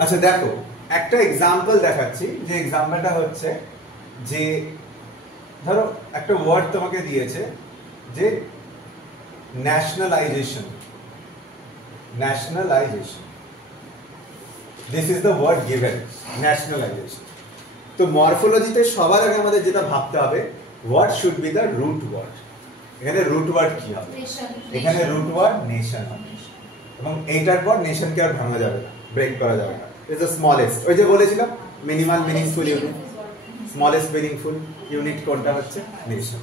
আচ্ছা দেখো, একটা এক্সাম্পল দেখাচ্ছি, যে এক্সাম্পলটা হচ্ছে যে ধরো একটা ওয়ার্ড তোমাকে দিয়েছে যে nationalisation. Nationalisation, this is the word given, nationalisation. তো মরফোলজিতে সবার আগে আমাদের যেটা ভাবতে হবে, what should be the root word. এখানে রুট ওয়ার্ড কি হবে? এখানে রুট ওয়ার্ড নেশন হবে, এবং এইটার পর নেশনকে আর ভাঙা যাবে না, ব্রেক করা যাবে না। ইজ দ্য স্মলেস্ট, ওই যে বলেছিলাম minimal meaningful unit, smallest meaningful unit কোনটা হচ্ছে? নেশন।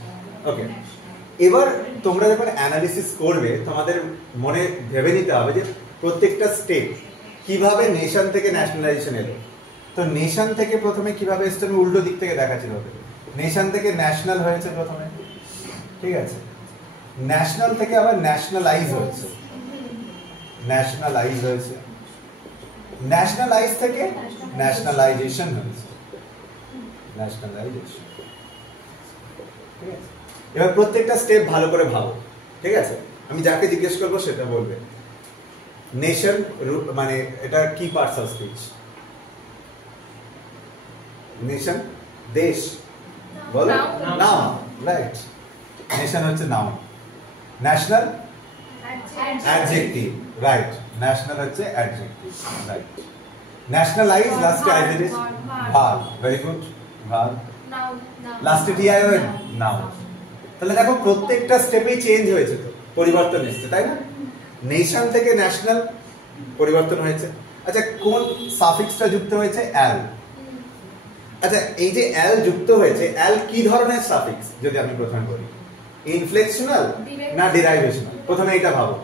ওকে, এবার তোমরা যখন অ্যানালিসিস করবে তোমাদের মনে ভেবে নিতে হবে যে প্রত্যেকটা স্টেপ কিভাবে নেশন থেকে ন্যাশনালাইজেশন এলো। তো নেশন থেকে প্রথমে কিভাবে এসছে আমি উল্টো দিক থেকে দেখাচ্ছিল। নেশন থেকে ন্যাশনাল হয়েছে প্রথমে, ঠিক আছে, ন্যাশনাল থেকে আবার ন্যাশনালাইজ হয়েছে, ন্যাশনালাইজ হয়েছে, ন্যাশনালাইজ থেকে ন্যাশনালাইজেশন হয়েছে, ন্যাশনালাইজেশন। ঠিক আছে, এবার প্রত্যেকটা স্টেপ ভালো করে ভাবো, ঠিক আছে? আমি যাকে জিজ্ঞেস করবো সেটা বলবে। নেশন মানে এটা কি পার্টস অফ স্পিচ? নেশন দেশ, বলো। নাউন, রাইট, নেশন হচ্ছে noun. National adjective, right, national হচ্ছে অ্যাডজেক্টিভ, রাইট। ন্যাশনালাইজ লাস্টে IZ is verb, very good, verb. লাস্টে টিআই হয় নাউন। তাহলে দেখো প্রত্যেকটা স্টেপেই চেঞ্জ হয়েছে, তো পরিবর্তন এসেছে, তাই না? নেশন থেকে ন্যাশনাল পরিবর্তন হয়েছে। আচ্ছা, কোন সাফিক্সটা যুক্ত হয়েছে? অ্যাল। আচ্ছা, এই যে অ্যাল যুক্ত হয়েছে, অ্যাল কি ধরনের সাফিক্স যদি আমি প্রথমে বলি? ইনফ্লেকশনাল না ডিরাইভেশনাল? প্রথমে এটা ভাবো,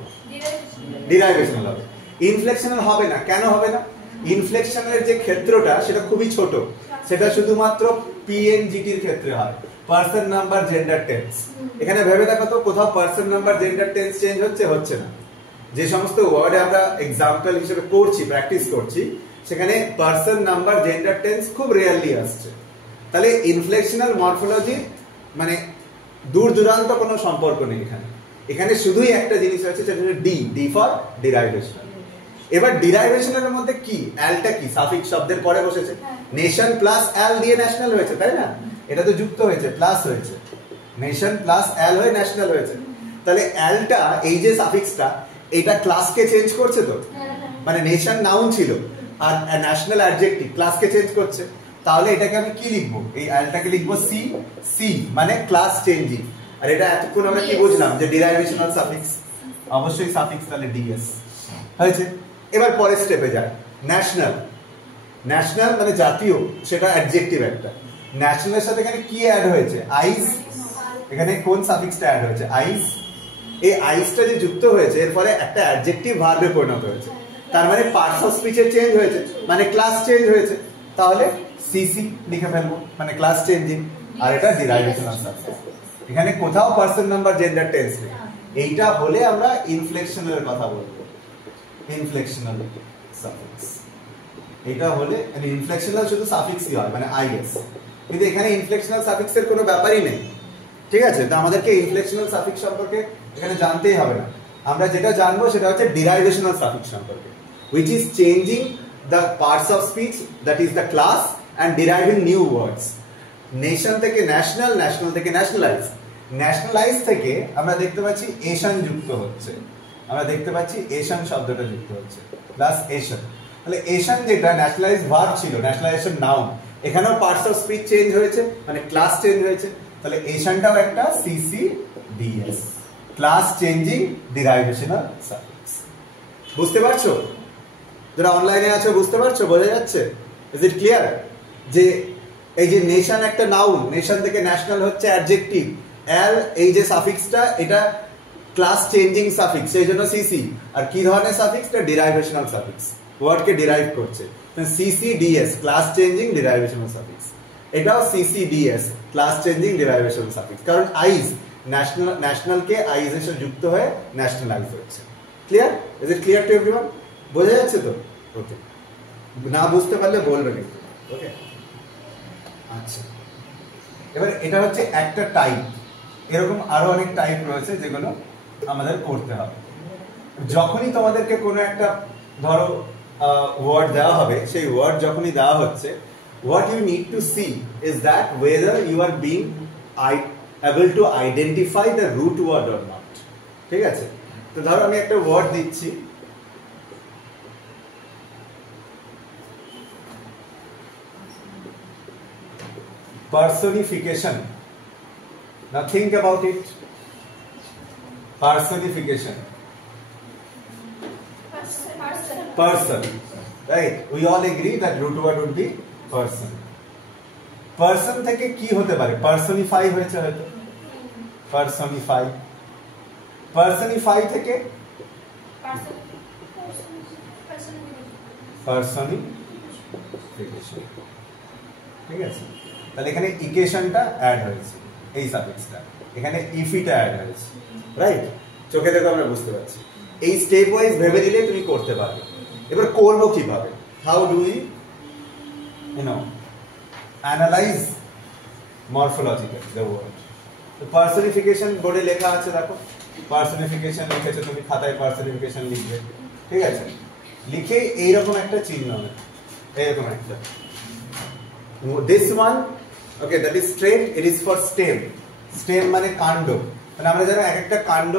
ডিরাইভেশনাল হবে। ইনফ্লেকশনাল হবে না, কেন হবে না? ইনফ্লেকশনের যে ক্ষেত্রটা সেটা খুবই ছোট, সেটা শুধুমাত্র পিএনজিটির ক্ষেত্রে হয়, পার্সন নাম্বার জেন্ডার টেন্স। এখানে ভেবে দেখো তো কোথাও person number gender tense change হচ্ছে? হচ্ছে না। যে সমস্ত ওয়ার্ডে আমরা এক্সাম্পল হিসেবে করছি, প্র্যাকটিস করছি, সেখানে পার্সন নাম্বার জেন্ডার টেন্স খুব রেয়ারলি আসছে। তাহলে ইনফ্লেকশনাল মরফোলজি মানে দূর দূরান্ত কোনো সম্পর্ক নেই এখানে। এখানে শুধুই একটা জিনিস আছে, সেটা হচ্ছে ডি, ডি ফর ডিরাইভেশন। এবার ডিরাইভেশনের মধ্যে কি? অ্যালটা কি সাফিক্স শব্দের পরে বসেছে, নেশন প্লাস অ্যাল দিয়ে ন্যাশনাল হয়েছে, তাই না? এটা তো যুক্ত হয়েছে, প্লাস হয়েছে, নেশন প্লাস অ্যাল হয়ে ন্যাশনাল হয়েছে। তাহলে অ্যালটা, এই যে সাফিক্সটা, এটা ক্লাসকে চেঞ্জ করছে তো, মানে নেশন নাউন ছিল আর ন্যাশনাল অ্যাডজেক্টিভ ক্লাসকে চেঞ্জ করছে। তাহলে এটাকে আমি কি লিখবো? এই অ্যালটাকে লিখবো সি, সি মানে ক্লাস চেঞ্জিং। আর এটা এতক্ষণ আমরা কি বুঝলাম যে ডিরাইভেশনাল সাফিক্স, অবশ্যই সাফিক্স, তাহলে ডিএস হয়েছে। এবার পরের স্টেপে যায়, ন্যাশনাল। ন্যাশনাল মানে জাতীয়, সেটা অ্যাডজেক্টিভ একটা। ন্যাশনালের সাথে এখানে কি অ্যাড হয়েছে? আইস। এখানে কোন সাফিক্সটা অ্যাড হয়েছে? আইস। এই আইসটা যে যুক্ত হয়েছে, এর ফলে একটা অ্যাডজেক্টিভ ভার্বে পরিণত হয়েছে। তার মানে পার্টস অফ স্পিচের চেঞ্জ হয়েছে, মানে ক্লাস চেঞ্জ হয়েছে। তাহলে সিসি লিখে ফেলবো, মানে ক্লাস চেঞ্জিং। আর এটা ডিরাইভেশনাল সাফিক্স। এখানে কোথাও পার্সন নাম্বার জেন্ডার টেন্স নেই। এইটা হলে আমরা ইনফ্লেকশনাল কথা বলবো, ইনফ্লেকশনাল সাফিক্স। এটা হলে ইনফ্লেকশনাল শুধু সাফিক্সই হয়, মানে আইএস। কিন্তু এখানে ইনফ্লেকশনাল সাফিক্সের কোনো ব্যাপারই নেই, ঠিক আছে? তো আমাদেরকে ইনফ্লেকশনাল সাফিক্স সম্পর্কে এখানে জানতেই হবে না। আমরা যেটা জানবো সেটা হচ্ছে ডিরাইভেশনাল সাফিক্স সম্পর্কে, which is changing the parts of speech, that is the class, and deriving new words. Nation থেকে ন্যাশনাল, ন্যাশনাল থেকে ন্যাশনালাইজ, ন্যাশনালাইজ থেকে আমরা দেখতে পাচ্ছি এশন যুক্ত হচ্ছে, আমরা দেখতে পাচ্ছি এশন শব্দটা যুক্ত হচ্ছে, প্লাস এশন। তাহলে এশন যেটা ন্যাশনালাইজ ভার্ব ছিল, ন্যাশনালাইজেশন নাউন, এখানেও পার্টস অফ স্পিচ চেঞ্জ হয়েছে, মানে ক্লাস চেঞ্জ হয়েছে। তাহলে এশনটাও একটা সিসিডিএস, ক্লাস চেঞ্জিং ডিরাইভেশনাল সাফিক্স। বুঝতে পারছো? যারা অনলাইনে আছো বুঝতে পারছো? বোঝা যাচ্ছে? Is it clear? যে এই যে নেশন একটা নাউন, নেশন থেকে ন্যাশনাল হচ্ছে অ্যাডজেক্টিভ, অ্যাল এই যে সাফিক্সটা এটা ক্লাস চেঞ্জিং সাফিক্স, সেই জন্য সিসি। আর কি ধরনের সাফিক্স? এটা ডিরাইভেশনাল সাফিক্স, ওয়ার্ডকে ডিরাইভ করছে। সিসিডিএস ক্লাস চেঞ্জিং ডিরাইভেশনাল সাফিক্স, এটাও সিসিডিএস ক্লাস চেঞ্জিং ডিরাইভেশনাল সাফিক্স। কারণ আইজ ন্যাশনাল, ন্যাশনালকে আইজ এর সাথে যুক্ত হয়ে ন্যাশনালাইজ হচ্ছে। Clear? Is it clear to everyone? বোঝা যাচ্ছে তো? ওকে, না বুঝতে পারলে বলবেন একটু। ওকে, আচ্ছা, এবার এটা হচ্ছে একটা টাইপ। এরকম আরো অনেক টাইপ রয়েছে যেগুলো আমাদের করতে হবে। যখনই তোমাদেরকে কোনো একটা, ধরো ওয়ার্ড দেওয়া হবে, সেই ওয়ার্ড যখনই দেওয়া হচ্ছে, what you need to see is that whether you are being able to identify the root word or not. ঠিক আছে? তো ধরো আমি একটা ওয়ার্ড দিচ্ছি, personification. Now think about it. Personification. Person. Right? We all agree that root word would be person. Person থেকে কি হতে পারে? Personify হয়েছে হয়তো। Personify. Personify থেকে personification. ঠিক আছে? তাহলে এখানে ইকেশনটা অ্যাড হয়েছে, এই সাফিক্সটা, এখানে ইফিটা অ্যাড হয়েছে, রাইট? চোখে দেখো আমরা বুঝতে পারছি। এই স্টেপ ওয়াইজ ভেবে দিলে তুমি করতে পারবে। এবার করবো কিভাবে? How do we analyse morphologically the word? Personification বোর্ডে লেখা আছে, দেখো পার্সনিফিকেশন লিখেছো তুমি, খাতায় পার্সনিফিকেশন লিখবে, ঠিক আছে? লিখে এইরকম একটা চিহ্ন হবে, এইরকম একটা, this one, okay, that is straight, it is for stem. Stem মানে কাণ্ড, মানে আমরা জানি এক একটা কাণ্ড,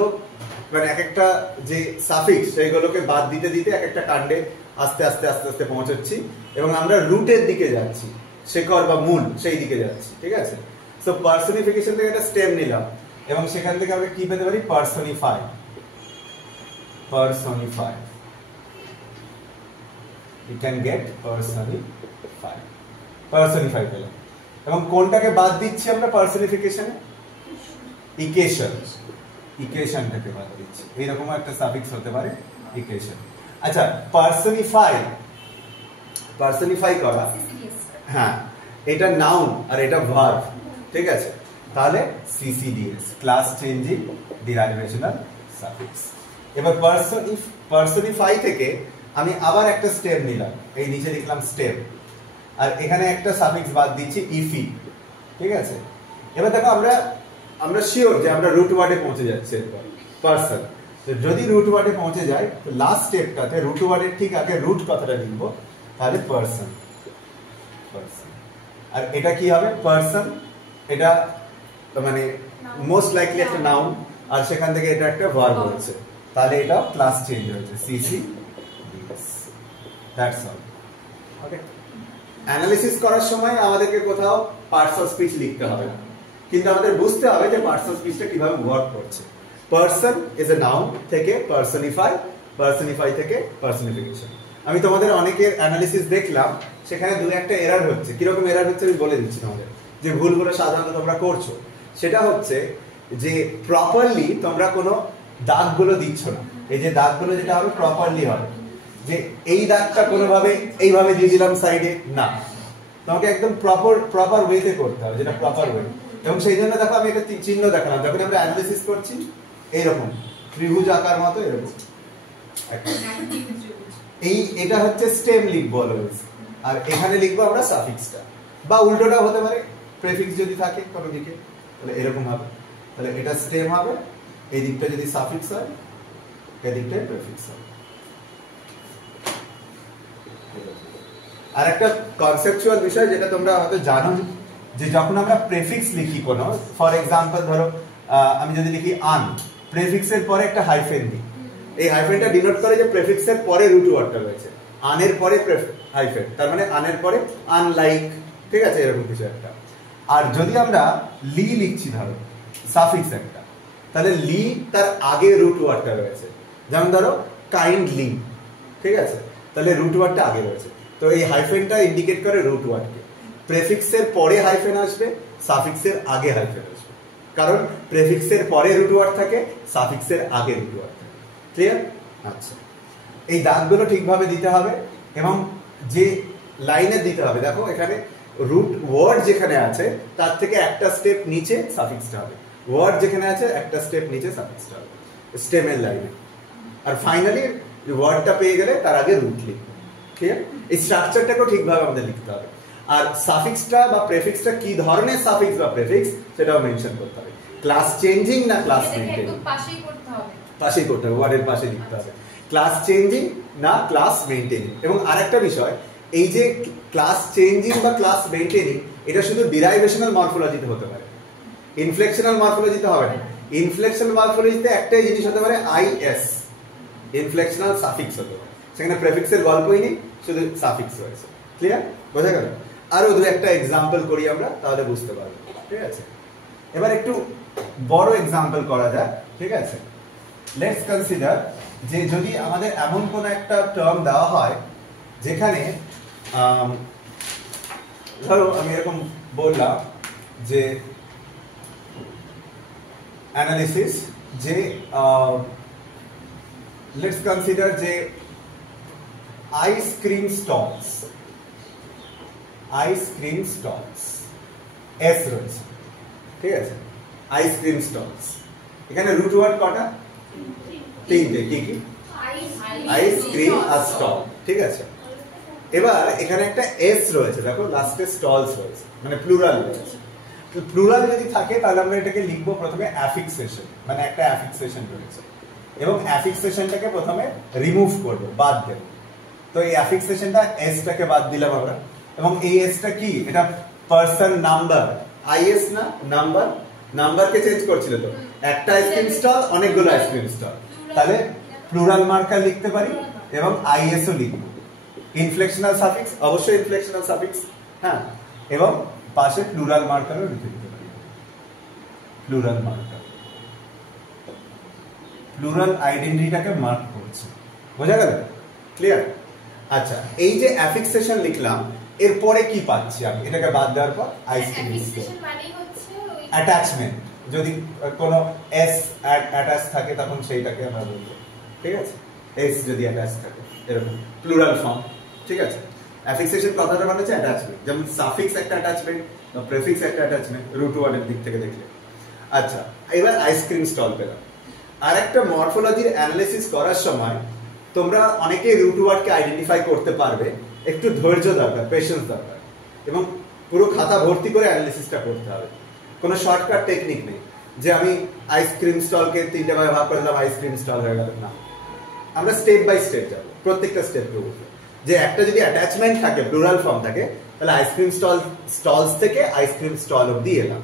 মানে এক একটা যে সাফিক্স সেইগুলোকে বাদ দিতে দিতে এক একটা কাণ্ডে আস্তে আস্তে আস্তে আস্তে পৌঁছাচ্ছি এবং আমরা রুটের দিকে যাচ্ছি, শেকড় বা মূল সেই দিকে যাচ্ছি, ঠিক আছে? সো পার্সনিফিকেশন থেকে একটা স্টেম নিলাম এবং সেখান থেকে আমরা কি পেতে পারি? Personify. Personify, you can get personify. Personify পেলাম এবং কোনটাকে বাদ দিচ্ছি আমরা পার্সনিফিকেশনে? ইকেশন। ইকেশনটাকে বাদ দিচ্ছি, এইরকম একটা সাফিক্স হতে পারে ইকেশন। আচ্ছা, পার্সনিফাই, পার্সনিফাই করা, হ্যাঁ, এটা নাউন আর এটা ভার্ব, ঠিক আছে? তাহলে সিসিডিএস, ক্লাস চেঞ্জিং ডিরাইভেশনাল সাফিক্স। এবার পার্সনিফাই থেকে আমি আবার একটা স্টেপ নিলাম, এই নিচে লিখলাম স্টেপ, আর এখানে একটা সাফিক্স বাদ দিচ্ছি ইফি, ঠিক আছে? এবার দেখো আমরা শিওর যে আমরা রুট ওয়ার্ডে পৌঁছে যাচ্ছি এরপর পার্সন। তো যদি রুট ওয়ার্ডে পৌঁছে যায় তো লাস্ট স্টেপটাতে রুট ওয়ার্ডের ঠিক আগে রুট কথাটা লিখবো, তাহলে পার্সন। পার্সন, আর এটা কি হবে? পার্সন, এটা মানে মোস্ট লাইকলি একটা নাউন, আর সেখান থেকে এটা একটা ভার্ব হচ্ছে, তাহলে এটা ক্লাস চেঞ্জ হয়েছে, CC DS. That's all. Okay, analysis করার সময় আমাদেরকে কোথাও পার্টস অফ স্পিচ লিখতে হবে না, কিন্তু আমাদের বুঝতে হবে যে পার্টস অফ স্পিচটা কিভাবে ওয়ার্ক করছে। পার্সন ইজ এ নাউন থেকে পার্সনিফাই, পার্সনিফাই থেকে পার্সনিফিকেশন। আমি তোমাদের অনেকের অ্যানালিসিস দেখলাম, সেখানে দু একটা এরার হচ্ছে। কিরকম এরার হচ্ছে আমি বলে দিচ্ছি তোমাদের, যে ভুলগুলো সাধারণত তোমরা করছো। সেটা হচ্ছে যে প্রপারলি তোমরা কোনো দাগগুলো দিচ্ছ না। এই যে দাগগুলো যেটা হবে প্রপারলি হবে, যে এই দাগটা কোনোভাবে এইভাবে দিয়ে দিলাম সাইডে, না, তোমাকে একদম প্রপার ওয়েতে করতে হবে, যেটা প্রপার ওয়ে। এবং সেই জন্য দেখো আমি একটা চিহ্ন দেখালাম, যখন আমরা অ্যানালিসিস করছি এইরকম ত্রিভুজ আকার মতো এরকম, এটা হচ্ছে স্টেম লিখবো অলওয়েজ, আর এখানে লিখবো আমরা সাফিক্সটা, বা উল্টোটাও হতে পারে, প্রেফিক্স যদি থাকে কোনো দিকে তাহলে এরকম হবে, তাহলে এটা স্টেম হবে, এই দিকটা যদি সাফিক্স হয় এই দিকটাই প্রেফিক্স হবে। আর একটা কনসেপচুয়াল বিষয় যেটা তোমরা হয়তো জানো, যে যখন আমরা প্রেফিক্স লিখি কোনো, ফর এক্সাম্পল ধরো আমি যদি লিখি আন, প্রেফিক্সের পরে একটা হাইফেন দিই, এই হাইফেনটা ডিনোট করে যে প্রেফিক্সের পরে রুট ওয়ার্ডটা রয়েছে, আনের পরে হাইফেন, তার মানে আনের পরে আনলাইক, ঠিক আছে, এরকম কিছু একটা। আর যদি আমরা লি লিখছি ধরো সাফিক্স একটা, তাহলে লি তার আগে রুট ওয়ার্ডটা রয়েছে, যেমন ধরো কাইন্ডলি, ঠিক আছে, তাহলে রুট ওয়ার্ডটা আগে রয়েছে। তো এই হাইফেনটা ইন্ডিকেট করে রুট ওয়ার্ডকে। প্রেফিক্সের পরে হাইফেন আসবে, সাফিক্সের আগে হাইফেন আসবে, কারণ প্রেফিক্সের পরে রুট ওয়ার্ড থাকে, সাফিক্সের আগে রুট ওয়ার্ড থাকে। ক্লিয়ার? আচ্ছা, এই দাগগুলো ঠিকভাবে দিতে হবে এবং যে লাইনে দিতে হবে, দেখো এখানে রুট ওয়ার্ড যেখানে আছে তার থেকে একটা স্টেপ নিচে সাফিক্সটা হবে, ওয়ার্ড যেখানে আছে একটা স্টেপ নিচে সাফিক্সটা হবে স্টেমের লাইনে, আর ফাইনালি ওয়ার্ডটা পেয়ে গেলে তার আগে রুট লিখবে। ক্লিয়ার? এই স্ট্রাকচারটাকেও ঠিকভাবে আমাদের লিখতে হবে। আর সাফিক্সটা বা প্রেফিক্সটা কি ধরনের সাফিক্স বা প্রেফিক্স সেটাও মেনশন করতে হবে। ক্লাস চেঞ্জিং না ক্লাস মেইনটেইন, পাশেই করতে হবে, ওয়ার্ডের পাশে লিখতে হবে। ক্লাস চেঞ্জিং না ক্লাস মেইনটেনিং। এবং আরেকটা বিষয়, এই যে ক্লাস চেঞ্জিং বা ক্লাস মেইনটেনিং, এটা শুধু ডিরাইভেশনাল মরফোলজিতে হতে পারে, ইনফ্লেকশনাল মরফোলজিতে হবে না। ইনফ্লেকশনাল মরফোলজিতে একটাই জিনিস হতে পারে আইএস, ইনফ্লেকশনাল সাফিক্স হতে পারে, সেখানে প্রেফিক্সের গল্পই নেই, শুধু সাফিক্স রয়েছে। ক্লিয়ার? বোঝা গেল? আরো দু একটা এক্সাম্পল করি আমরা, তাহলে বুঝতে পারবো। ঠিক আছে, এবার একটু বড় এক্সাম্পল করা যাক। ঠিক আছে, লেটস কনসিডার যে যদি আমাদের এমন কোন একটা টার্ম দেওয়া হয় যেখানে ধরো আমি এরকম বললাম যে অ্যানালিসিস, যে লেটস কনসিডার যে ice cream stalls, ice cream stalls S রয়েছে। ঠিক আছে, আইসক্রিম স্টলস, এখানে রুট ওয়ার্ড কটা? তিনটে। কি কি? আইসক্রিম আর স্টল। ঠিক আছে, এবার এখানে একটা এস রয়েছে, দেখো লাস্টে স্টলস রয়েছে, মানে প্লুরাল রয়েছে। তো প্লুরাল যদি থাকে তাহলে আমরা এটাকে লিখবো প্রথমে অ্যাফিক্সেশন, মানে একটা অ্যাফিক্সেশন রয়েছে, এবং অ্যাফিক্সেশনটাকে প্রথমে রিমুভ করব, বাদ দেব। তো এই অ্যাফিক্সেশনটা এসটাকে বাদ দিলাম আমরা, এবং এই এসটা কি? এটা পারসন নাম্বার, আইএস না নাম্বার, নাম্বারকে চেঞ্জ করছিল। তো একটা আইসক্রিম স্টল, অনেকগুলো আইসক্রিম স্টল, তাহলে প্লুরাল মার্কার লিখতে পারি এবং আইএসও লিখব। ইনফ্লেকশনাল সাফিক্স, অবশ্যই ইনফ্লেকশনাল সাফিক্স, হ্যাঁ, এবং পাশে প্লুরাল মার্কারও লিখে দিতে পারি। প্লুরাল মার্কার প্লুরাল আইডেন্টিটিটাকে মার্ক করছে। বোঝা গেল? ক্লিয়ার? আচ্ছা, এই যে অ্যাফিক্সেশন লিখলাম, এরপরে কি পাচ্ছি আমি? এটাকে বাদ দেওয়ার পর আইসক্রিম মানেই হচ্ছে অ্যাটাচমেন্ট। যদি কোনো এস অ্যাটাচ থাকে তখন সেইটাকে আমরা বলবো। ঠিক আছে, এস যদি অ্যাটাচ থাকে, এরকম প্লুরাল ফর্ম। ঠিক আছে, অ্যাফিক্সেশন কথাটা মানে হচ্ছে অ্যাটাচমেন্ট, যেমন সাফিক্স একটা অ্যাটাচমেন্ট, প্রেফিক্স একটা অ্যাটাচমেন্ট, রুট ওয়ার্ডের দিক থেকে দেখলে। আচ্ছা, এবার আইসক্রিম স্টল পেলাম। আর একটা মরফোলজির অ্যানালিসিস করার সময় তোমরা অনেকে রুট ওয়ার্ডকে আইডেন্টিফাই করতে পারবে, একটু ধৈর্য দরকার, পেশেন্স দরকার, এবং পুরো খাতা ভর্তি করে অ্যানালিসিসটা করতে হবে। কোনো শর্টকাট টেকনিক নেই যে আমি আইসক্রিম স্টলকে তিনটে ভাগে ভাগ করে দিলাম, আইসক্রিম স্টল হয়ে গেল, না। আমরা স্টেপ বাই স্টেপ যাবো, প্রত্যেকটা স্টেপকে বুঝবো। যে একটা যদি অ্যাটাচমেন্ট থাকে, প্লুরাল ফর্ম থাকে, তাহলে আইসক্রিম স্টলস থেকে আইসক্রিম স্টল অবধি এলাম।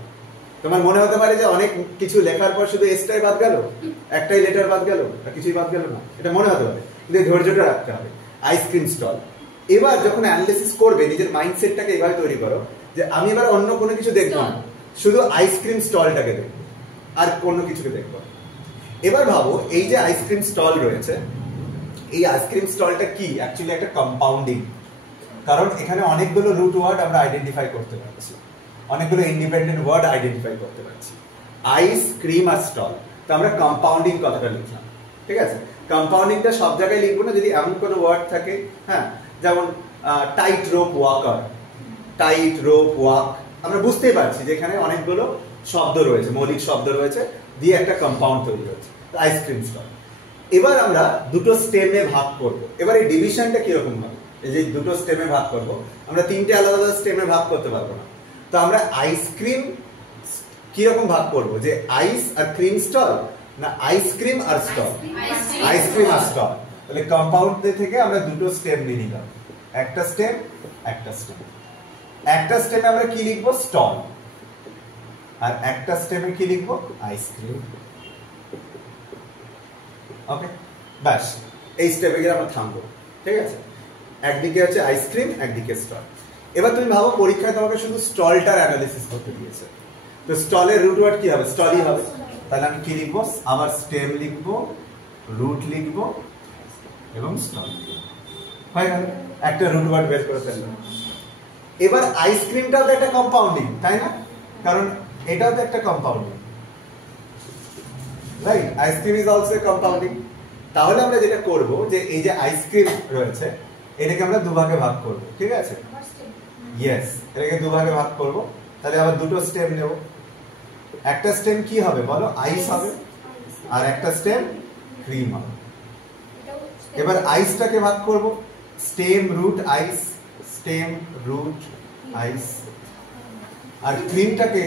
তোমার মনে হতে পারে যে অনেক কিছু লেখার পর শুধু এসটাই বাদ গেল, একটাই লেটার বাদ গেল, কিছুই বাদ গেল না, এটা মনে হতে পারে, কিন্তু ধৈর্যটা রাখতে হবে। আইসক্রিম স্টল, এবার যখন অ্যানালিসিস করবে নিজের মাইন্ডসেটটাকে এভাবে তৈরি করো যে আমি এবার অন্য কোনো কিছু দেখবো না, শুধু আইসক্রিম স্টলটাকে দেখবো, আর কোনো কিছুকে দেখবো। এবার ভাবো, এই যে আইসক্রিম স্টল রয়েছে, এই আইসক্রিম স্টলটা কি? অ্যাকচুয়ালি একটা কম্পাউন্ডিং, কারণ এখানে অনেকগুলো রুট ওয়ার্ড আমরা আইডেন্টিফাই করতে পারছি, অনেকগুলো ইন্ডিপেন্ডেন্ট ওয়ার্ড আইডেন্টিফাই করতে পারছি। আইস, ক্রিম আর স্টল, তো আমরা কম্পাউন্ডিং কথাটা লিখলাম। ঠিক আছে, কম্পাউন্ডিংটা সব জায়গায় লিখবো না, যদি এমন কোনো ওয়ার্ড থাকে, হ্যাঁ, যেমন tight rope walker, tight rope walk, আমরা বুঝতেই পারছি যে এখানে অনেকগুলো শব্দ রয়েছে, মৌলিক শব্দ রয়েছে, দিয়ে একটা কম্পাউন্ড তৈরি হচ্ছে, আইসক্রিম স্টল। এবার আমরা দুটো স্টেমে ভাগ করব। এবার এই ডিভিশনটা কিরকম হবে? এই যে দুটো স্টেমে ভাগ করব, আমরা তিনটে আলাদা আলাদা স্টেমে ভাগ করতে পারবো না। তো আমরা আইসক্রিম কিরকম ভাগ করব? যে আইস আর ক্রিম স্টল, না আইসক্রিম আর স্টল? আইসক্রিম আর স্টল। তাহলে কম্পাউন্ড থেকে আমরা দুটো স্টেম নিয়ে নিলাম, একটা স্টেম, একটা স্টেম। একটা স্টেমে আমরা কি লিখবো? স্টল। আর একটা স্টেমে কি লিখবো? আইসক্রিম। ওকে, ব্যাস, এই স্টেপে গিয়ে আমরা থামবো। ঠিক আছে, একদিকে হচ্ছে আইসক্রিম, একদিকে স্টল। এবার তুমি ভাবো, পরীক্ষায় তোমাকে শুধু স্টলটার অ্যানালিসিস করতে দিয়েছে, তো স্টলের রুট ওয়ার্ড কি হবে? স্টলই হবে। তাহলে আমি কি লিখবো? আবার স্টেম লিখবো, রুট লিখবো এবং স্টল লিখবো, হয়ে গেল, একটা রুট ওয়ার্ড বের করে ফেললাম। এবার আইসক্রিমটাও তো একটা কম্পাউন্ডিং, তাই না? কারণ এটাও তো একটা compounding, right? Ice cream is also compounding. তাহলে আমরা যেটা করব, যে এই যে আইসক্রিম রয়েছে, এটাকে আমরা দুভাগে ভাগ করব। ঠিক আছে, ইয়েস, এটাকে দুভাগে ভাগ করব। তাহলে আবার দুটো স্টেম নেব। একটা স্টেম কি হবে বলো? আইস হবে, আর একটা স্টেম ক্রিম হবে। এবার আইসটাকে ভাগ করব, স্টেম রুট আইস, স্টেম রুট আইস। আর ক্রিমটাকে,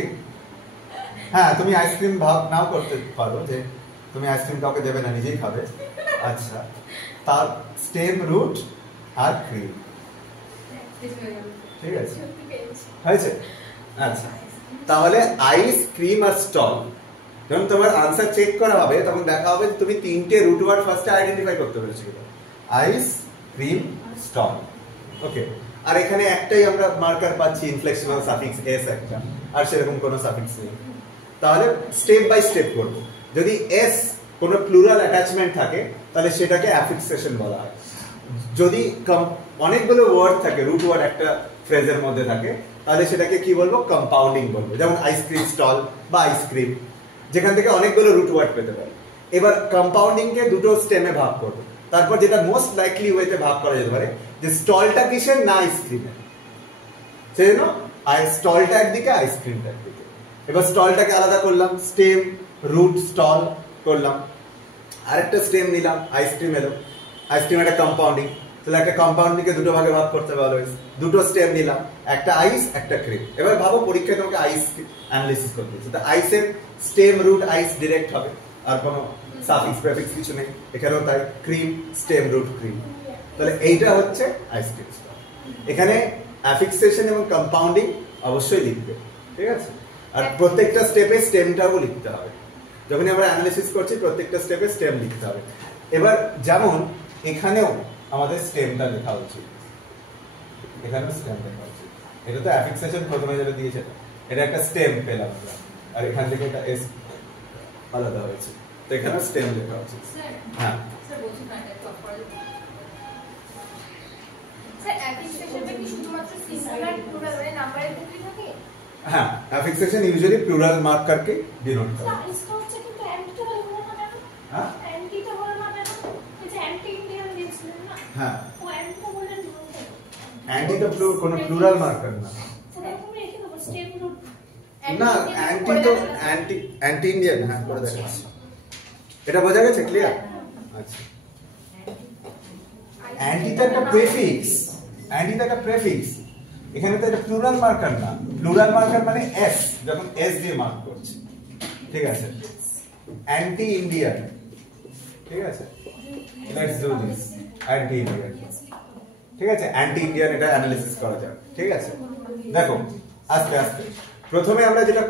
হ্যাঁ, তুমি আইসক্রিম ভাগ নাও করতে পারো, যে তুমি আইসক্রিম কাউকে দেবে না, নিজেই খাবে, আচ্ছা, তার স্টেম, রুট আর ক্রিম। ঠিক আছে, হয়েছে? আচ্ছা, তাহলে আইস, ক্রিম আর স্টল। যখন তোমার আনসার চেক করা হবে তখন দেখা হবে তুমি তিনটে রুট ওয়ার্ড ফার্স্টে আইডেন্টিফাই করতে পেরেছো। আইস, ক্রিম, স্টল। ওকে, আর এখানে একটাই আমরা মার্কার পাচ্ছি, ইনফ্লেকশনাল সাফিক্স এস একটা, আর সেরকম কোনো সাফিক্স নেই। তাহলে স্টেপ বাই স্টেপ করব। যদি এস কোনো প্লুরাল অ্যাটাচমেন্ট থাকে তাহলে সেটাকে অ্যাফিক্সেশন বলা হয়। যদি অনেকগুলো ওয়ার্ড থাকে, রুট ওয়ার্ড একটা ফ্রেজের মধ্যে থাকে, তাহলে সেটাকে কি বলবো? কম্পাউন্ডিং বলবো। যেমন আইসক্রিম স্টল বা আইসক্রিম, যেখান থেকে অনেকগুলো রুট ওয়ার্ড পেতে পারে। এবার কম্পাউন্ডিং কে দুটো স্টেমে ভাগ করবো। তারপর যেটা মোস্ট লাইকলি ওয়েতে ভাগ করা যেতে পারে যে স্টলটা কিসের, না আইসক্রিমের, সেজন্য স্টলটা একদিকে, আইসক্রিমটা একদিকে। এবার স্টলটাকে আলাদা করলাম, স্টেম, রুট, স্টল করলাম। আরেকটা স্টেম নিলাম, আইসক্রিম এলো। আইসক্রিম একটা কম্পাউন্ডিং, তাহলে একটা কম্পাউন্ডিংকে দুটো ভাগে ভাগ করতে হবে অলওয়েজ। দুটো স্টেম নিলাম, একটা আইস, একটা ক্রিম। এবার ভাবো পরীক্ষায় তোমাকে আইস অ্যানালিসিস করতে হচ্ছে, তো আইসের স্টেম, রুট, আইস ডিরেক্ট হবে, আর কোনো সাফিক্স প্রেফিক্স কিছু নেই। এখানেও তাই, ক্রিম, স্টেম, রুট, ক্রিম। তাহলে এইটা হচ্ছে আইসক্রিম স্টল। এখানে অ্যাফিক্সেশন এবং কম্পাউন্ডিং অবশ্যই লিখবে, ঠিক আছে? আর প্রত্যেকটা স্টেপে স্টেমটাও লিখতে হবে। যখন আমরা অ্যানালিসিস করছি প্রত্যেকটা স্টেপে স্টেম লিখতে হবে। এবার যেমন এখানেও আমাদের স্টেমটা লেখা উচিত, এখানেও স্টেম লেখা উচিত। এটা তো অ্যাফিক্সেশন প্রথমে যেটা দিয়েছে, এটা একটা স্টেম পেলাম, আর এখান থেকে এটা এস আলাদা হয়েছে, তো এখানেও স্টেম লেখা উচিত। হ্যাঁ স্যার বলছি না, এটা টপ করা যাবে। স্যার অ্যাফিক্সেশনটা কি শুধুমাত্র সিঙ্গুলার প্লুরাল মানে নাম্বারের ক্ষেত্রে থাকে? হ্যাঁ, অ্যাফিক্সেশন ইউজুয়ালি প্লুরাল মার্ক করके ডিনোট করে। इसका হচ্ছে কিন্তু অ্যান্টিটা হলো না কেন? হ্যাঁ, অ্যান্টিটা হলো না কেন? এই যে অ্যান্টি ইন্ডিয়ান দিয়েছিলেন না? হ্যাঁ, ও অ্যান্টিটা বললেন না। অ্যান্টি তো কোনো প্লুরাল মার্কার না। সেটা তুমি রেখে দেবো স্টেপ রুট। না, অ্যান্টি তো অ্যান্টি ইন্ডিয়ান। হ্যাঁ, করে দেখাচ্ছি। এটা বোঝা গেছে? ক্লিয়ার? আচ্ছা, অ্যান্টি তো একটা প্রেফিক্স, অ্যান্টি তো একটা প্রেফিক্স। এখানে তো এটা প্লুরাল মার্কার না। প্লুরাল মার্কার মানে এস, যখন এস দিয়ে মার্ক করছি, ঠিক আছে? অ্যান্টি ইন্ডিয়ান, ঠিক আছে? Let's do this, anti Indian, ঠিক আছে? অ্যান্টি ইন্ডিয়ান এটা অ্যানালিসিস করা যাবে, ঠিক আছে? দেখো আস্তে আস্তে প্রথমে আমরা যেটা